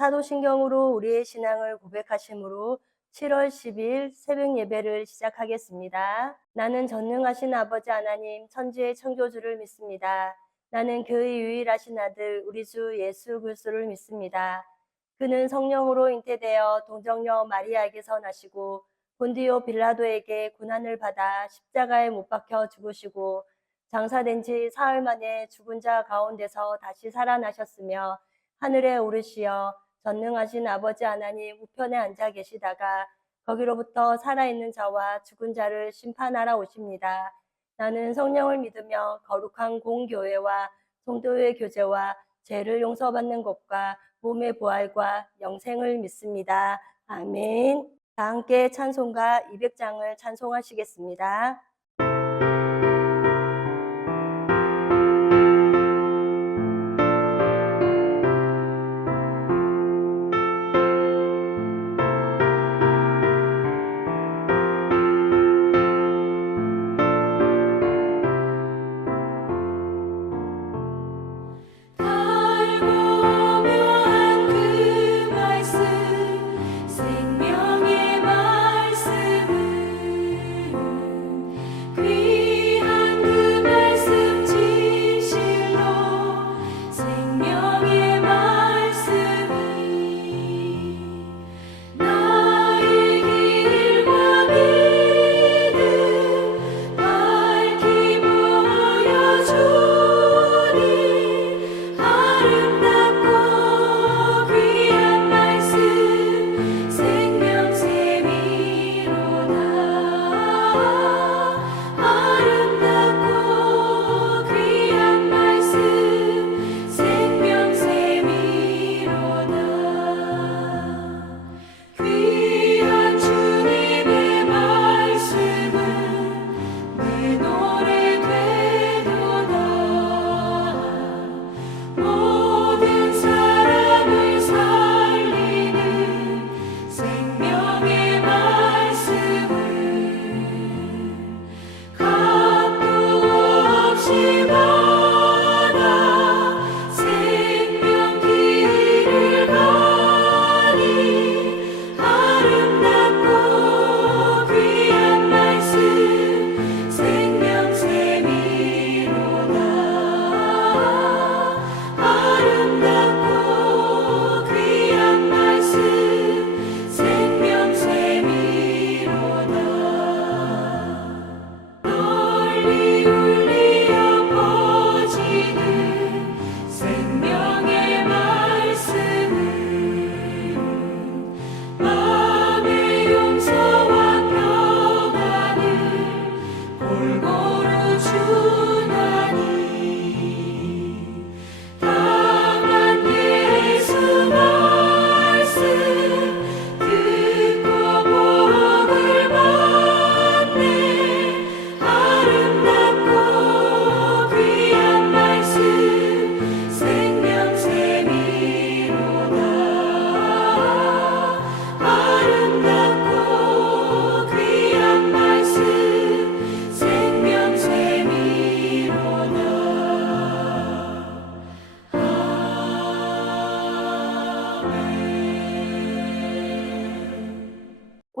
사도신경으로 우리의 신앙을 고백하심으로 7월 10일 새벽 예배를 시작하겠습니다. 나는 전능하신 아버지 하나님 천지의 창조주를 믿습니다. 나는 그의 유일하신 아들 우리 주 예수 그리스도를 믿습니다. 그는 성령으로 잉태되어 동정녀 마리아에게서 나시고 본디오 빌라도에게 고난을 받아 십자가에 못 박혀 죽으시고 장사된 지 사흘 만에 죽은 자 가운데서 다시 살아나셨으며 하늘에 오르시어 전능하신 아버지 하나님 우편에 앉아 계시다가 거기로부터 살아있는 자와 죽은 자를 심판하러 오십니다. 나는 성령을 믿으며 거룩한 공교회와 성도의 교제와 죄를 용서받는 것과 몸의 부활과 영생을 믿습니다. 아멘. 다 함께 찬송가 200장을 찬송하시겠습니다.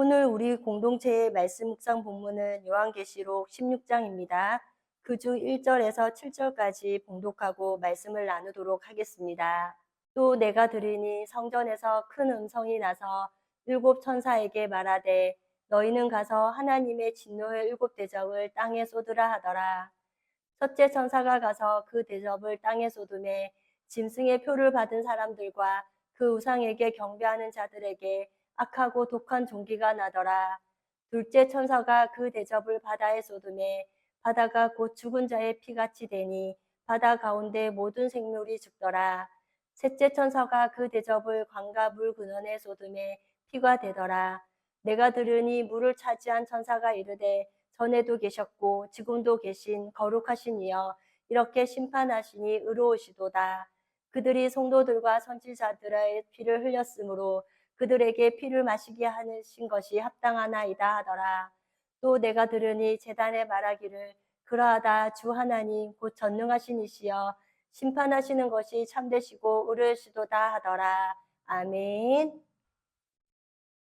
오늘 우리 공동체의 말씀 묵상 본문은 요한계시록 16장입니다. 그 중 1절에서 7절까지 봉독하고 말씀을 나누도록 하겠습니다. 또 내가 들으니 성전에서 큰 음성이 나서 7 천사에게 말하되 너희는 가서 하나님의 진노의 7 대접을 땅에 쏟으라 하더라. 첫째 천사가 가서 그 대접을 땅에 쏟음에 짐승의 표를 받은 사람들과 그 우상에게 경배하는 자들에게 악하고 독한 종기가 나더라. 둘째 천사가 그 대접을 바다에 쏟음에 바다가 곧 죽은 자의 피같이 되니 바다 가운데 모든 생물이 죽더라. 셋째 천사가 그 대접을 강과 물 근원에 쏟음에 피가 되더라. 내가 들으니 물을 차지한 천사가 이르되 전에도 계셨고 지금도 계신 거룩하신 이여 이렇게 심판하시니 의로우시도다. 그들이 성도들과 선지자들의 피를 흘렸으므로 그들에게 피를 마시게 하신 것이 합당하나이다 하더라. 또 내가 들으니 제단에 말하기를 그러하다 주 하나님 곧 전능하신 이시여 심판하시는 것이 참되시고 의로우시도다 하더라. 아멘.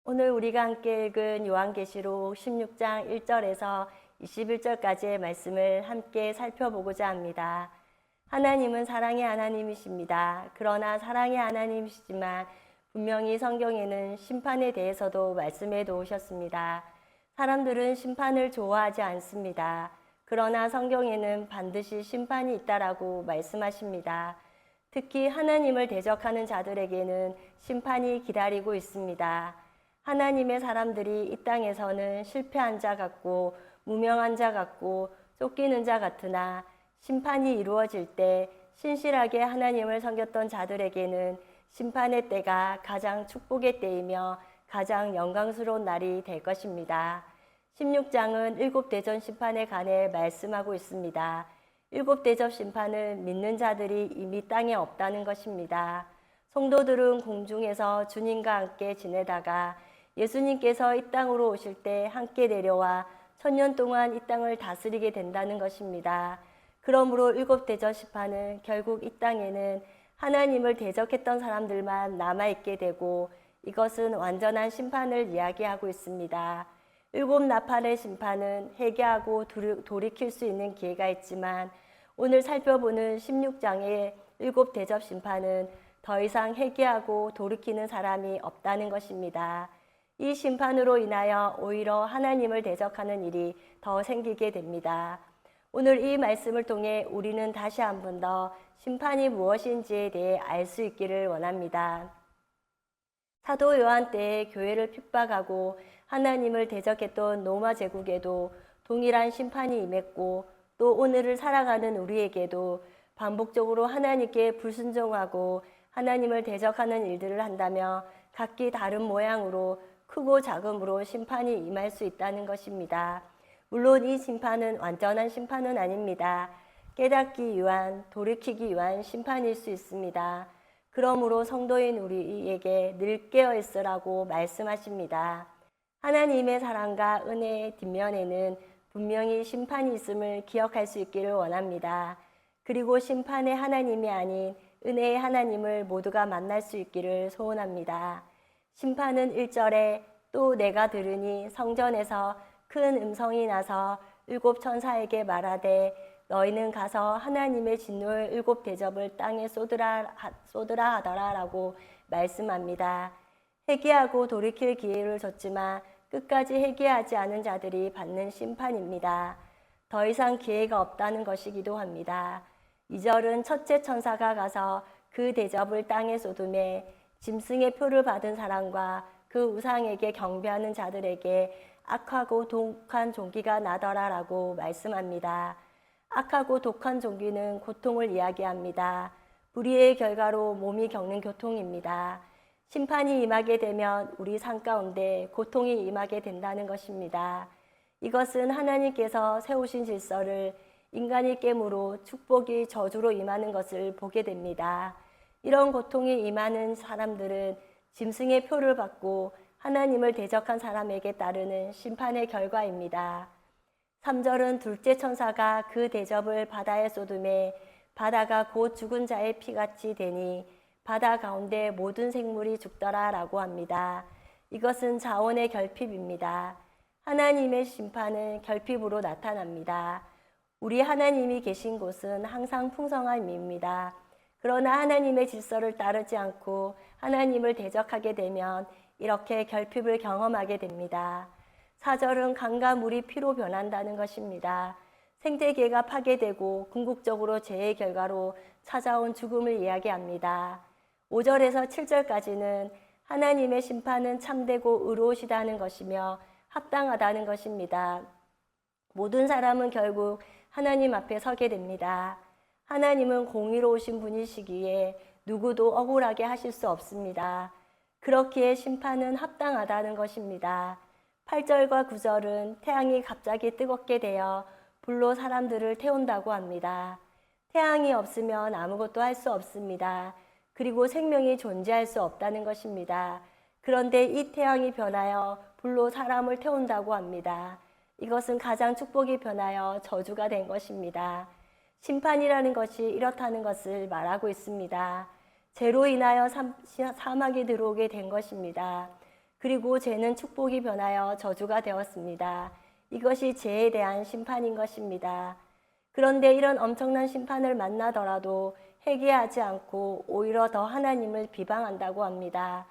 오늘 우리가 함께 읽은 요한계시록 16장 1절에서 21절까지의 말씀을 함께 살펴보고자 합니다. 하나님은 사랑의 하나님이십니다. 그러나 사랑의 하나님이시지만 분명히 성경에는 심판에 대해서도 말씀해 놓으셨습니다. 사람들은 심판을 좋아하지 않습니다. 그러나 성경에는 반드시 심판이 있다라고 말씀하십니다. 특히 하나님을 대적하는 자들에게는 심판이 기다리고 있습니다. 하나님의 사람들이 이 땅에서는 실패한 자 같고 무명한 자 같고 쫓기는 자 같으나 심판이 이루어질 때 신실하게 하나님을 섬겼던 자들에게는 심판의 때가 가장 축복의 때이며 가장 영광스러운 날이 될 것입니다. 16장은 일곱 대접 심판에 관해 말씀하고 있습니다. 일곱 대접 심판은 믿는 자들이 이미 땅에 없다는 것입니다. 성도들은 공중에서 주님과 함께 지내다가 예수님께서 이 땅으로 오실 때 함께 내려와 1000년 동안 이 땅을 다스리게 된다는 것입니다. 그러므로 일곱 대접 심판은 결국 이 땅에는 하나님을 대적했던 사람들만 남아있게 되고 이것은 완전한 심판을 이야기하고 있습니다. 일곱 나팔의 심판은 회개하고 돌이킬 수 있는 기회가 있지만 오늘 살펴보는 16장의 일곱 대접 심판은 더 이상 회개하고 돌이키는 사람이 없다는 것입니다. 이 심판으로 인하여 오히려 하나님을 대적하는 일이 더 생기게 됩니다. 오늘 이 말씀을 통해 우리는 다시 한 번 더 심판이 무엇인지에 대해 알 수 있기를 원합니다. 사도 요한 때에 교회를 핍박하고 하나님을 대적했던 로마 제국에도 동일한 심판이 임했고 또 오늘을 살아가는 우리에게도 반복적으로 하나님께 불순종하고 하나님을 대적하는 일들을 한다며 각기 다른 모양으로 크고 작음으로 심판이 임할 수 있다는 것입니다. 물론 이 심판은 완전한 심판은 아닙니다. 깨닫기 위한, 돌이키기 위한 심판일 수 있습니다. 그러므로 성도인 우리에게 늘 깨어 있으라고 말씀하십니다. 하나님의 사랑과 은혜의 뒷면에는 분명히 심판이 있음을 기억할 수 있기를 원합니다. 그리고 심판의 하나님이 아닌 은혜의 하나님을 모두가 만날 수 있기를 소원합니다. 심판은 1절에 또 내가 들으니 성전에서 큰 음성이 나서 일곱 천사에게 말하되 너희는 가서 하나님의 진노의 일곱 대접을 땅에 쏟으라 하더라 라고 말씀합니다. 회개하고 돌이킬 기회를 줬지만 끝까지 회개하지 않은 자들이 받는 심판입니다. 더 이상 기회가 없다는 것이기도 합니다. 2절은 첫째 천사가 가서 그 대접을 땅에 쏟음에 짐승의 표를 받은 사람과 그 우상에게 경배하는 자들에게 악하고 독한 종기가 나더라 라고 말씀합니다. 악하고 독한 종기는 고통을 이야기합니다. 불의의 결과로 몸이 겪는 고통입니다. 심판이 임하게 되면 우리 삶 가운데 고통이 임하게 된다는 것입니다. 이것은 하나님께서 세우신 질서를 인간이 깨므로 축복이 저주로 임하는 것을 보게 됩니다. 이런 고통이 임하는 사람들은 짐승의 표를 받고 하나님을 대적한 사람에게 따르는 심판의 결과입니다. 3절은 둘째 천사가 그 대접을 바다에 쏟음에 바다가 곧 죽은 자의 피같이 되니 바다 가운데 모든 생물이 죽더라 라고 합니다. 이것은 자원의 결핍입니다. 하나님의 심판은 결핍으로 나타납니다. 우리 하나님이 계신 곳은 항상 풍성함입니다. 그러나 하나님의 질서를 따르지 않고 하나님을 대적하게 되면 이렇게 결핍을 경험하게 됩니다. 4절은 강과 물이 피로 변한다는 것입니다. 생태계가 파괴되고 궁극적으로 재해의 결과로 찾아온 죽음을 이야기합니다. 5절에서 7절까지는 하나님의 심판은 참되고 의로우시다는 것이며 합당하다는 것입니다. 모든 사람은 결국 하나님 앞에 서게 됩니다. 하나님은 공의로우신 분이시기에 누구도 억울하게 하실 수 없습니다. 그렇기에 심판은 합당하다는 것입니다. 8절과 9절은 태양이 갑자기 뜨겁게 되어 불로 사람들을 태운다고 합니다. 태양이 없으면 아무것도 할 수 없습니다. 그리고 생명이 존재할 수 없다는 것입니다. 그런데 이 태양이 변하여 불로 사람을 태운다고 합니다. 이것은 가장 축복이 변하여 저주가 된 것입니다. 심판이라는 것이 이렇다는 것을 말하고 있습니다. 죄로 인하여 사막에 들어오게 된 것입니다. 그리고 죄는 축복이 변하여 저주가 되었습니다. 이것이 죄에 대한 심판인 것입니다. 그런데 이런 엄청난 심판을 만나더라도 회개하지 않고 오히려 더 하나님을 비방한다고 합니다.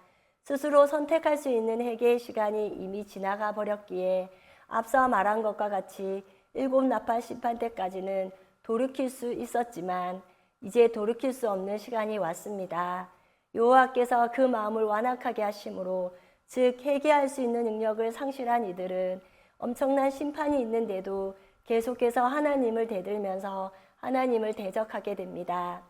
스스로 선택할 수 있는 회개의 시간이 이미 지나가 버렸기에 앞서 말한 것과 같이 7나팔 심판 때까지는 돌이킬 수 있었지만 이제 돌이킬 수 없는 시간이 왔습니다. 여호와께서 그 마음을 완악하게 하심으로, 즉 회개할 수 있는 능력을 상실한 이들은 엄청난 심판이 있는데도 계속해서 하나님을 대들면서 하나님을 대적하게 됩니다.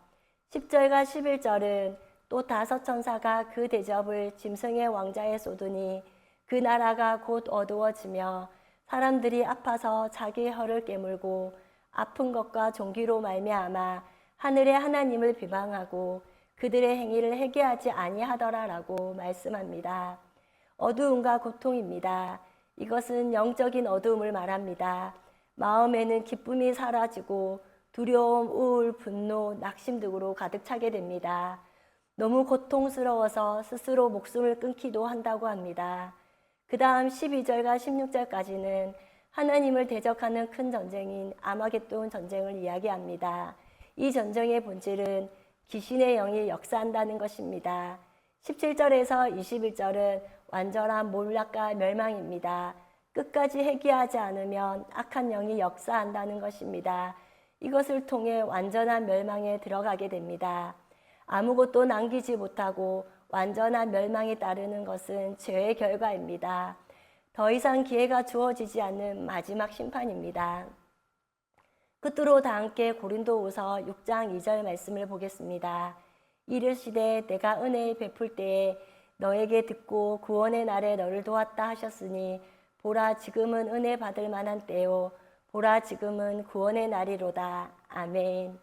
10절과 11절은 또 5천사가 그 대접을 짐승의 왕자에 쏟으니 그 나라가 곧 어두워지며 사람들이 아파서 자기 혀를 깨물고 아픈 것과 종기로 말미암아 하늘의 하나님을 비방하고 그들의 행위를 회개하지 아니하더라라고 말씀합니다. 어두움과 고통입니다. 이것은 영적인 어두움을 말합니다. 마음에는 기쁨이 사라지고 두려움, 우울, 분노, 낙심 등으로 가득 차게 됩니다. 너무 고통스러워서 스스로 목숨을 끊기도 한다고 합니다. 그 다음 12절과 16절까지는 하나님을 대적하는 큰 전쟁인 아마겟돈 전쟁을 이야기합니다. 이 전쟁의 본질은 귀신의 영이 역사한다는 것입니다. 17절에서 21절은 완전한 몰락과 멸망입니다. 끝까지 회개하지 않으면 악한 영이 역사한다는 것입니다. 이것을 통해 완전한 멸망에 들어가게 됩니다. 아무것도 남기지 못하고 완전한 멸망에 따르는 것은 죄의 결과입니다. 더 이상 기회가 주어지지 않는 마지막 심판입니다. 끝으로 다 함께 고린도후서 6장 2절 말씀을 보겠습니다. 이르시되 내가 은혜를 베풀 때에 너에게 듣고 구원의 날에 너를 도왔다 하셨으니 보라 지금은 은혜 받을 만한 때요 보라 지금은 구원의 날이로다. 아멘.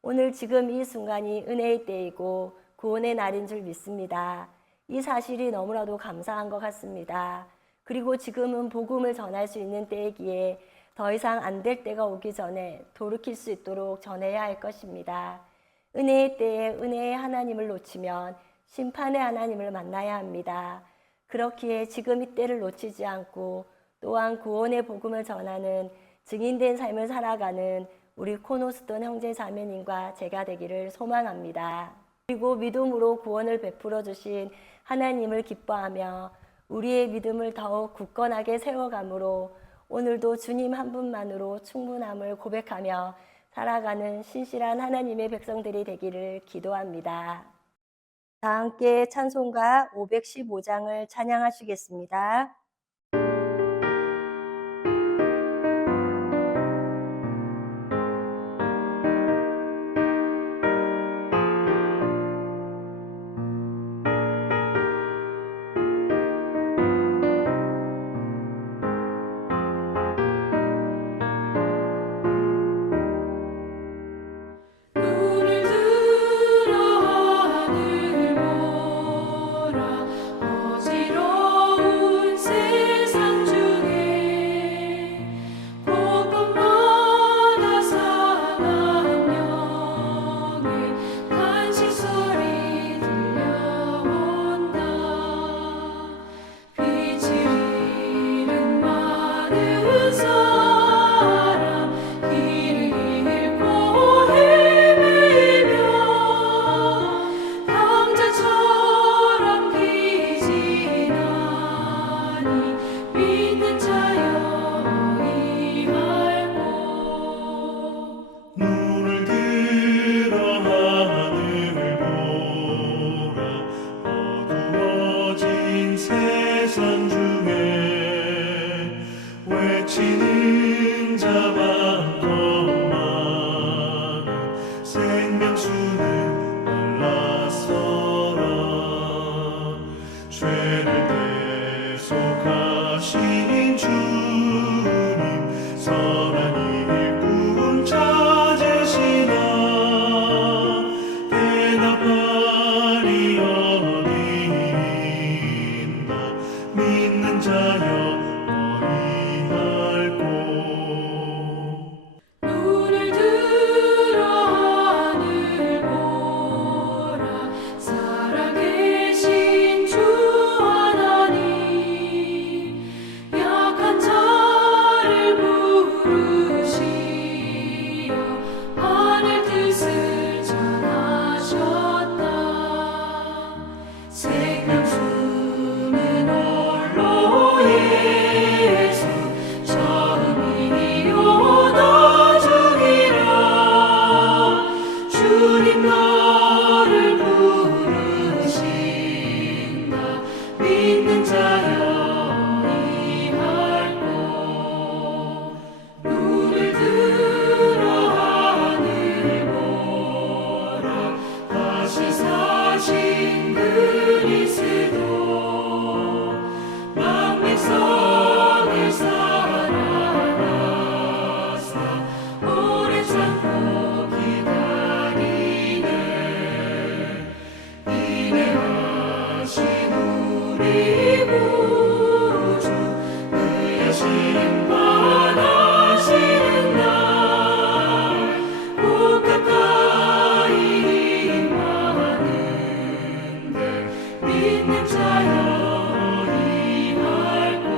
오늘 지금 이 순간이 은혜의 때이고 구원의 날인 줄 믿습니다. 이 사실이 너무나도 감사한 것 같습니다. 그리고 지금은 복음을 전할 수 있는 때이기에 더 이상 안 될 때가 오기 전에 돌이킬 수 있도록 전해야 할 것입니다. 은혜의 때에 은혜의 하나님을 놓치면 심판의 하나님을 만나야 합니다. 그렇기에 지금 이 때를 놓치지 않고 또한 구원의 복음을 전하는 증인된 삶을 살아가는 우리 코노스톤 형제 자매님과 제가 되기를 소망합니다. 그리고 믿음으로 구원을 베풀어 주신 하나님을 기뻐하며 우리의 믿음을 더욱 굳건하게 세워감으로 오늘도 주님 한 분만으로 충분함을 고백하며 살아가는 신실한 하나님의 백성들이 되기를 기도합니다. 다 함께 찬송가 515장을 찬양하시겠습니다. 우리 구주 그의 심판하시는 날 곧 가까이 임하는데 믿는 자여 이할고.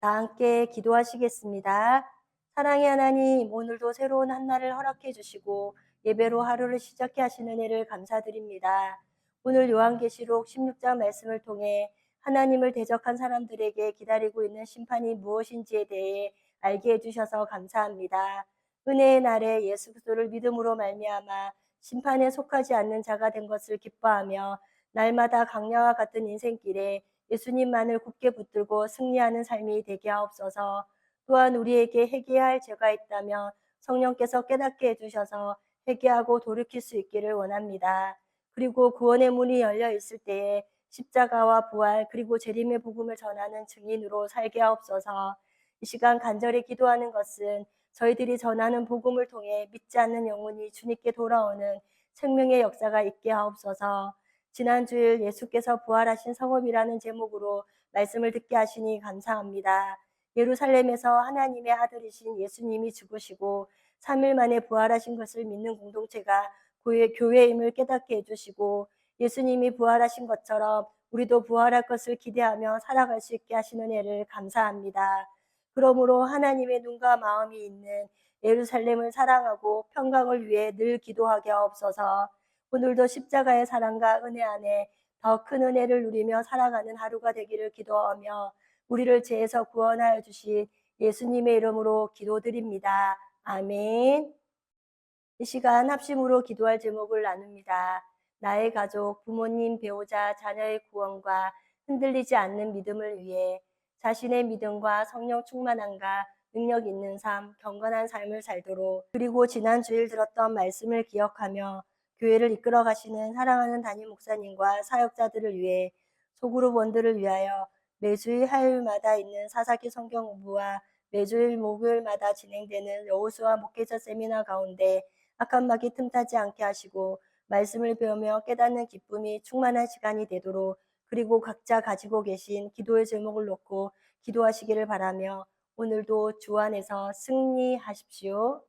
다 함께 기도하시겠습니다. 사랑의 하나님, 오늘도 새로운 한 날을 허락해 주시고 예배로 하루를 시작해 하시는 은혜를 감사드립니다. 오늘 요한계시록 16장 말씀을 통해 하나님을 대적한 사람들에게 기다리고 있는 심판이 무엇인지에 대해 알게 해주셔서 감사합니다. 은혜의 날에 예수 그리스도를 믿음으로 말미암아 심판에 속하지 않는 자가 된 것을 기뻐하며 날마다 강야와 같은 인생길에 예수님만을 굳게 붙들고 승리하는 삶이 되게 하옵소서. 또한 우리에게 회개해야 할 죄가 있다면 성령께서 깨닫게 해주셔서 회개하고 돌이킬 수 있기를 원합니다. 그리고 구원의 문이 열려 있을 때에 십자가와 부활 그리고 재림의 복음을 전하는 증인으로 살게 하옵소서. 이 시간 간절히 기도하는 것은 저희들이 전하는 복음을 통해 믿지 않는 영혼이 주님께 돌아오는 생명의 역사가 있게 하옵소서. 지난 주일 예수께서 부활하신 성읍이라는 제목으로 말씀을 듣게 하시니 감사합니다. 예루살렘에서 하나님의 아들이신 예수님이 죽으시고 3일 만에 부활하신 것을 믿는 공동체가 교회임을 깨닫게 해주시고 예수님이 부활하신 것처럼 우리도 부활할 것을 기대하며 살아갈 수 있게 하시는 애를 감사합니다. 그러므로 하나님의 눈과 마음이 있는 예루살렘을 사랑하고 평강을 위해 늘 기도하게 하옵소서. 오늘도 십자가의 사랑과 은혜 안에 더 큰 은혜를 누리며 살아가는 하루가 되기를 기도하며 우리를 죄에서 구원하여 주신 예수님의 이름으로 기도드립니다. 아멘. 이 시간 합심으로 기도할 제목을 나눕니다. 나의 가족, 부모님, 배우자, 자녀의 구원과 흔들리지 않는 믿음을 위해 자신의 믿음과 성령 충만함과 능력 있는 삶, 경건한 삶을 살도록 그리고 지난 주일 들었던 말씀을 기억하며 교회를 이끌어 가시는 사랑하는 담임 목사님과 사역자들을 위해 소그룹 원들을 위하여 매주일 화요일마다 있는 사사기 성경 공부와 매주일 목요일마다 진행되는 여호수아 목회자 세미나 가운데 악한 마귀 틈타지 않게 하시고 말씀을 배우며 깨닫는 기쁨이 충만한 시간이 되도록 그리고 각자 가지고 계신 기도의 제목을 놓고 기도하시기를 바라며 오늘도 주 안에서 승리하십시오.